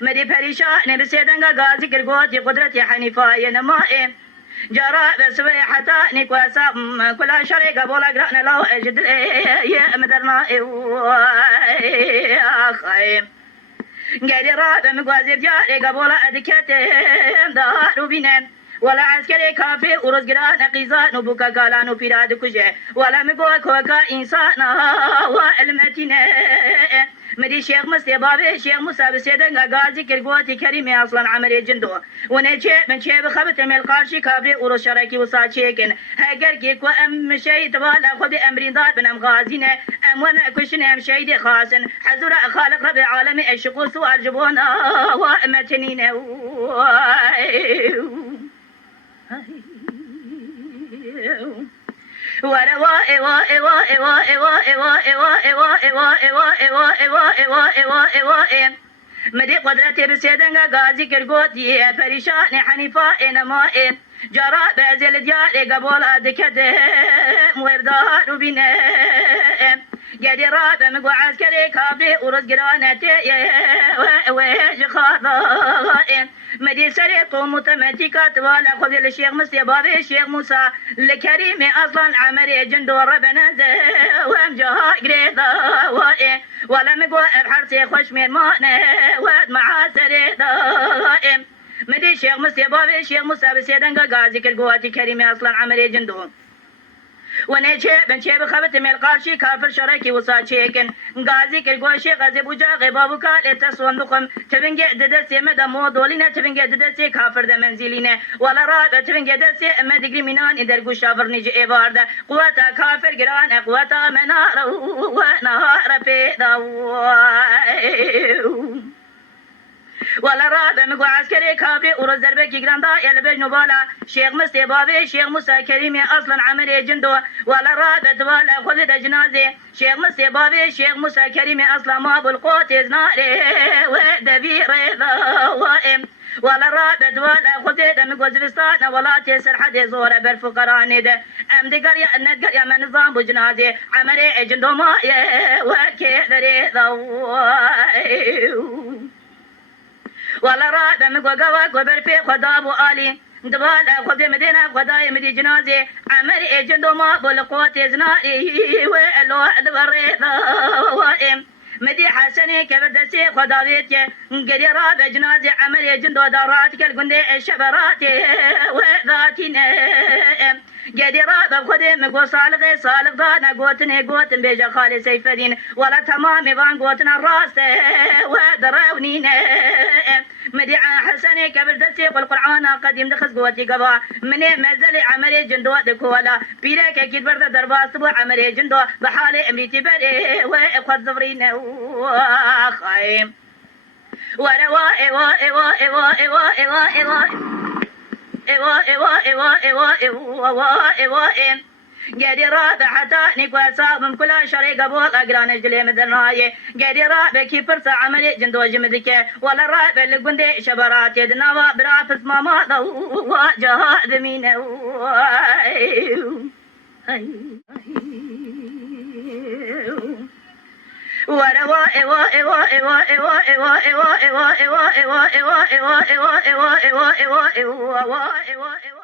مدي پریشان بسیدنگا غازی کرگوتی قدرت حنیفای نمائه جرا بسوي حتى نكواسا كل شري قبول أقرأنا لو أجد يا مدرنا أخايم قادي رابع مقوازي رجالي قبول أدكت دارو بينام ولا عسكري كافي ورز قران قيزان وبوكا قالان وفيراد كجي ولا مقوى كوكا إنسان وعلمتنا مدي شيخ مستبابي شيخ موسى بسيدنغا غازي كرغوتي كريمي اصلا عمري جندو ونجي من شيب خبت من القارشي كابري ورش شركي وساچيكن هاجر كيكو ام شي تبال خدي امرين دار بنم غازينه ام وما كشن ام شيدي خاصن حزر خالق رب العالمين اشقو سؤال جبونا وامتنين مدي قدرتي بسيدنغا غازي كرغوتي فريشان حنيفة انمائي جرى بازل ديالي قبول ادكده موردار وبينه قادي رابع مقو عسكري كافي ورز قرانتي ويج خاضائن مدي سريق ومتمتكات ولا خذ الشيخ مستبابي الشيخ موسى الكريم اصلا عمري جندو ربنا وامجها قريضا ولا مقو بحرسي خوش من مانه واد مع سريضا مدي الشيخ مستبابي الشيخ موسى بسيدنقا غازي كالقواتي كريم اصلا عمري جندو ونجي بنشي بخبت من القارشي كافر شركي وساچيكن غازي كرغوشي غازي بوجا غبابو كال تصوندقم تبنجي ددسي مدا مودولينا تبنجي ددسي كافر د منزلينه ولا راب تبنجي ددسي مدغري منان ادرغو شافر نجي ايوارد قوتا كافر جران قوتا منار ونهار بيدا ولا رابع مقو عسكري كافي ورز دربكي جراندا يلبج نبالا شيخ مستبابي شيخ موسى كريمي اصلا عمري جندو ولا رابع دوالا خذ جنازي شيخ مستبابي شيخ موسى كريمي اصلا ما بالقوت زناري ودبي رضا وائم ولا رابع دوالا خذ مقو زبستان ولا تسر حد زور بالفقراء نده ام دقريا ندقريا من نظام بجنازي عمري جندو ما وكذا رضا ولا راد مقو قوا قبل في خدابو آلي دبال خذ مدينة خداي مدي جنازي عمري جندو ما بالقوت زناري وإلو دبريضا وائم مدي حسني كبدسي خدابيتي قدي راد جنازي عمري جندو داراتك القندي الشبراتي وذاتي نائم قدي راد بخدي مقو صالغي صالغ دانا قوتن بيجا خالي سيف الدين ولا تمامي بان قوتنا الراس ودراوني نائم مدي حسني كبدسي والقرآن قديم دخس قوتي قبا مني مزلي عمري جندو دكولا بيرك اكيد برد درباس بو عمري جندو بحالي امريتي بري واخذ زفرين واخايم وروا ايوا ايوا ايوا ايوا ايوا ايوا ايوا ايوا ايوا ايوا ايوا قادي رابع حتى نقواسا من كل شري قبول أقران جلي مدرناي قادي رابع كي فرصة عملي جندو جمدك ولا رابع اللي قندي شبرات يدنا وبرافس ماما ضو وجهاد مين وروا ايوا ايوا ايوا ايوا ايوا ايوا ايوا ايوا ايوا ايوا ايوا ايوا ايوا ايوا ايوا ايوا